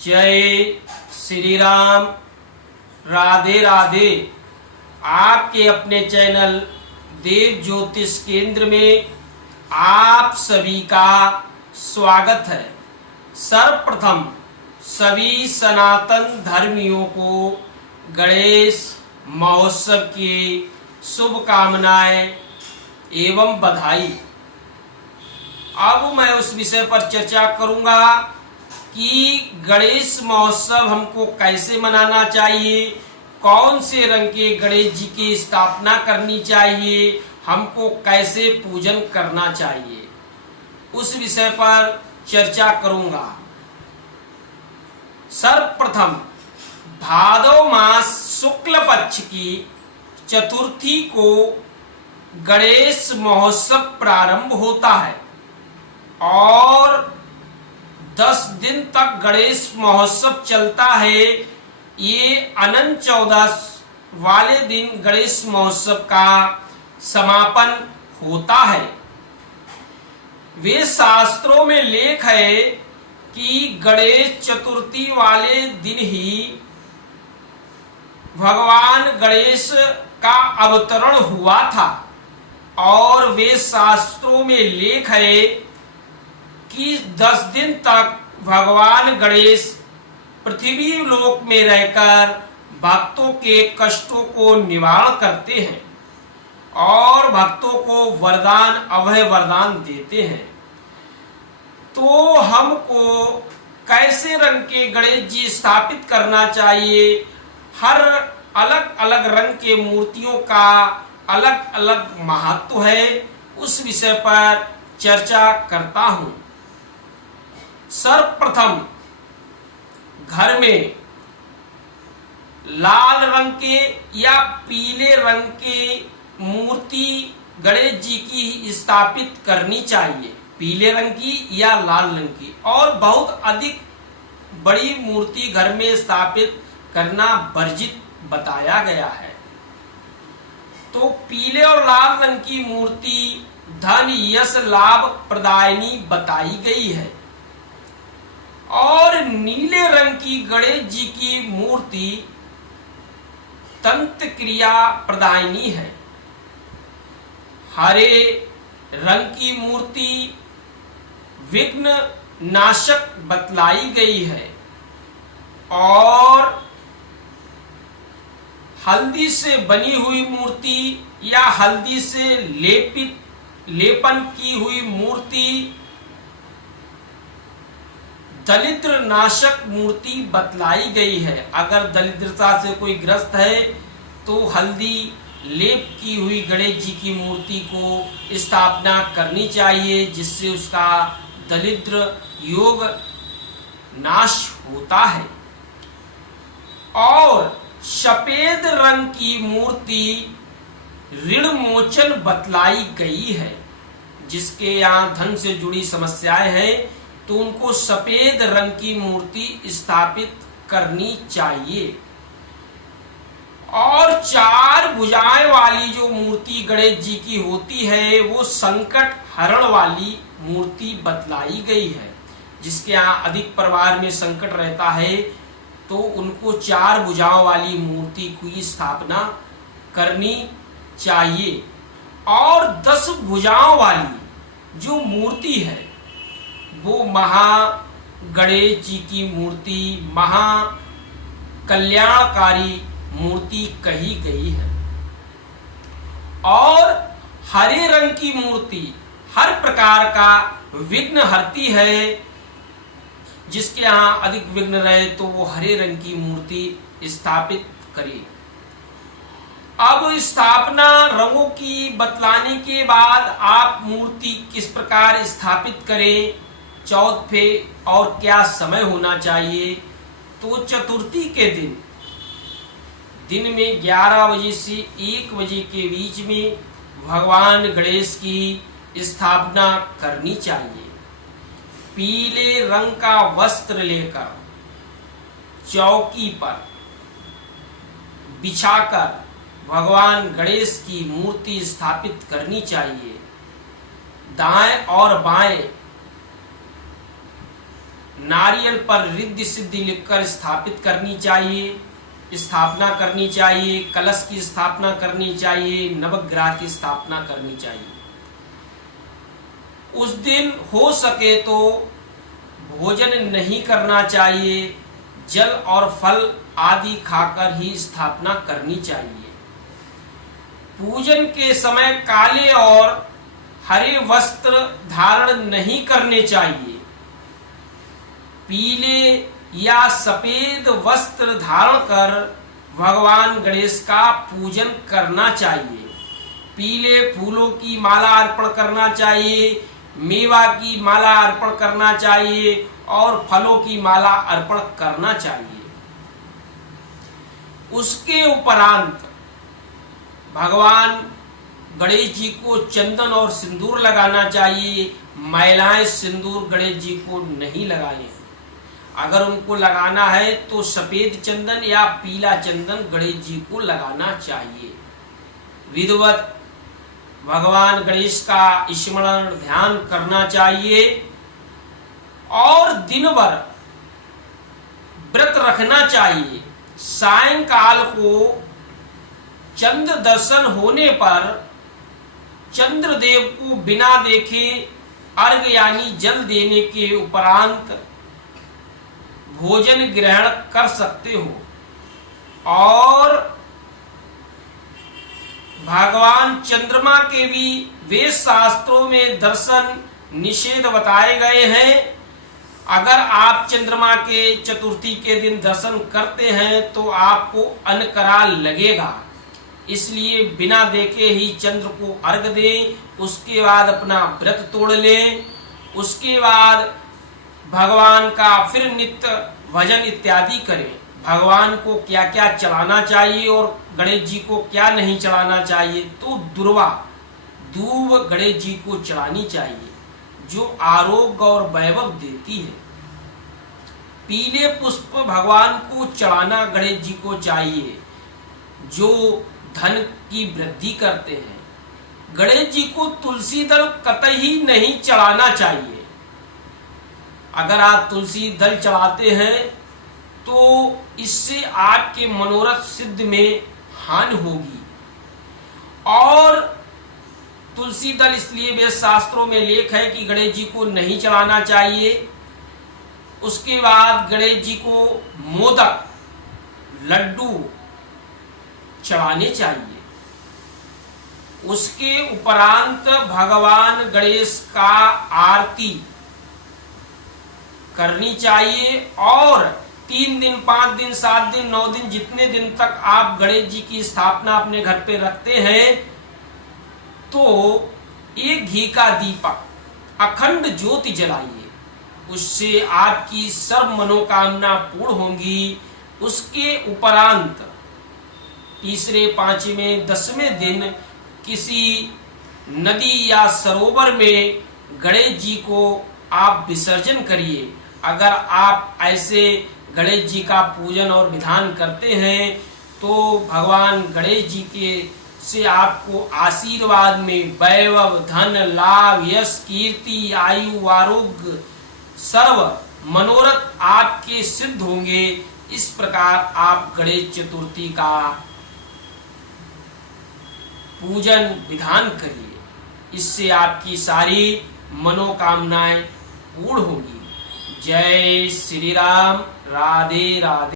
जय श्री राम। राधे राधे। आपके अपने चैनल देव ज्योतिष केंद्र में आप सभी का स्वागत है। सर्वप्रथम सभी सनातन धर्मियों को गणेश महोत्सव की शुभकामनाएं एवं बधाई। अब मैं उस विषय पर चर्चा करूंगा कि गणेश महोत्सव हमको कैसे मनाना चाहिए, कौन से रंग के गणेश जी की स्थापना करनी चाहिए, हमको कैसे पूजन करना चाहिए, उस विषय पर चर्चा करूंगा। सर्वप्रथम भादव मास शुक्ल पक्ष की चतुर्थी को गणेश महोत्सव प्रारंभ होता है और 10 दिन तक गणेश महोत्सव चलता है। ये अनंत चौदस वाले दिन गणेश महोत्सव का समापन होता है। वे शास्त्रों में लेख है कि गणेश चतुर्थी वाले दिन ही भगवान गणेश का अवतरण हुआ था और वे शास्त्रों में लेख है कि 10 दिन तक भगवान गणेश पृथ्वी लोक में रहकर भक्तों के कष्टों को निवारण करते हैं और भक्तों को वरदान अभय वरदान देते हैं। तो हमको कैसे रंग के गणेश जी स्थापित करना चाहिए, हर अलग अलग रंग के मूर्तियों का अलग अलग महत्व है, उस विषय पर चर्चा करता हूं। सर्वप्रथम घर में लाल रंग के या पीले रंग के मूर्ति गणेश जी की स्थापित करनी चाहिए, पीले रंग की या लाल रंग की। और बहुत अधिक बड़ी मूर्ति घर में स्थापित करना वर्जित बताया गया है। तो पीले और लाल रंग की मूर्ति धन यश लाभ प्रदायिनी बताई गई है और नीले रंग की गणेश जी की मूर्ति तंत्र क्रिया प्रदायिनी है। हरे रंग की मूर्ति विघ्न नाशक बतलाई गई है और हल्दी से बनी हुई मूर्ति या हल्दी से लेपन की हुई मूर्ति दरिद्र नाशक मूर्ति बतलाई गई है। अगर दरिद्रता से कोई ग्रस्त है तो हल्दी लेप की हुई गणेश जी की मूर्ति को स्थापना करनी चाहिए, जिससे उसका दरिद्र योग नाश होता है। और सफेद रंग की मूर्ति ऋण मोचन बतलाई गई है। जिसके यहाँ धन से जुड़ी समस्याएं हैं तो उनको सफेद रंग की मूर्ति स्थापित करनी चाहिए। और 4 भुजाएं वाली जो मूर्ति गणेश जी की होती है वो संकट हरण वाली मूर्ति बतलाई गई है। जिसके यहाँ अधिक परिवार में संकट रहता है तो उनको 4 भुजाओं वाली मूर्ति की स्थापना करनी चाहिए। और 10 भुजाओं वाली जो मूर्ति है वो महा गणेश जी की मूर्ति महा कल्याणकारी मूर्ति कही गई है। और हरे रंग की मूर्ति हर प्रकार का विघ्न हरती है। जिसके यहाँ अधिक विघ्न रहे तो वो हरे रंग की मूर्ति स्थापित करे। अब स्थापना रंगों की बतलाने के बाद आप मूर्ति किस प्रकार स्थापित करें, चौथ पे और क्या समय होना चाहिए। तो चतुर्थी के दिन में 11 बजे से 1 बजे के बीच में भगवान गणेश की स्थापना करनी चाहिए। पीले रंग का वस्त्र लेकर चौकी पर बिछाकर भगवान गणेश की मूर्ति स्थापित करनी चाहिए। दाएं और बाएं नारियल पर रिद्धि सिद्धि लिखकर स्थापना करनी चाहिए, कलश की स्थापना करनी चाहिए, नवग्रह की स्थापना करनी चाहिए। उस दिन हो सके तो भोजन नहीं करना चाहिए, जल और फल आदि खाकर ही स्थापना करनी चाहिए। पूजन के समय काले और हरे वस्त्र धारण नहीं करने चाहिए। पीले या सफेद वस्त्र धारण कर भगवान गणेश का पूजन करना चाहिए। पीले फूलों की माला अर्पण करना चाहिए, मेवा की माला अर्पण करना चाहिए और फलों की माला अर्पण करना चाहिए। उसके उपरांत भगवान गणेश जी को चंदन और सिंदूर लगाना चाहिए। महिलाएं सिंदूर गणेश जी को नहीं लगाएं। अगर उनको लगाना है तो सफेद चंदन या पीला चंदन गणेश जी को लगाना चाहिए। विधिवत भगवान गणेश का स्मरण ध्यान करना चाहिए और दिन भर व्रत रखना चाहिए। सायंकाल को चंद्र दर्शन होने पर चंद्रदेव को बिना देखे अर्घ्य यानी जल देने के उपरांत भोजन ग्रहण कर सकते हो। और भगवान चंद्रमा के भी वेद शास्त्रों में दर्शन निषेध बताए गए हैं। अगर आप चंद्रमा के चतुर्थी के दिन दर्शन करते हैं तो आपको अनकराल लगेगा, इसलिए बिना देखे ही चंद्र को अर्घ्य दें। उसके बाद अपना व्रत तोड़ लें। उसके बाद भगवान का फिर नित्य भजन इत्यादि करें। भगवान को क्या क्या चढ़ाना चाहिए और गणेश जी को क्या नहीं चढ़ाना चाहिए, तो दूब गणेश जी को चढ़ानी चाहिए जो आरोग्य और वैभव देती है। पीले पुष्प भगवान को चढ़ाना गणेश जी को चाहिए जो धन की वृद्धि करते हैं। गणेश जी को तुलसी दल कतई नहीं चढ़ाना चाहिए। अगर आप तुलसी दल चढ़ाते हैं तो इससे आपके मनोरथ सिद्ध में हानि होगी। और तुलसी दल इसलिए वेद शास्त्रों में लेख है कि गणेश जी को नहीं चढ़ाना चाहिए। उसके बाद गणेश जी को मोदक लड्डू चढ़ाने चाहिए। उसके उपरांत भगवान गणेश का आरती करनी चाहिए। और 3 दिन 5 दिन 7 दिन 9 दिन जितने दिन तक आप गणेश जी की स्थापना अपने घर पे रखते हैं तो एक घी का दीपक अखंड ज्योति जलाइए। उससे आपकी सब मनोकामना पूर्ण होंगी। उसके उपरांत 3रे 5वें 10वें दिन किसी नदी या सरोवर में गणेश जी को आप विसर्जन करिए। अगर आप ऐसे गणेश जी का पूजन और विधान करते हैं तो भगवान गणेश जी के से आपको आशीर्वाद में वैभव, धन, लाभ, यश, कीर्ति, आयु, आरोग्य सर्व मनोरथ आपके सिद्ध होंगे। इस प्रकार आप गणेश चतुर्थी का पूजन विधान करिए। इससे आपकी सारी मनोकामनाएं पूर्ण होगी। जय श्री राम। राधे राधे।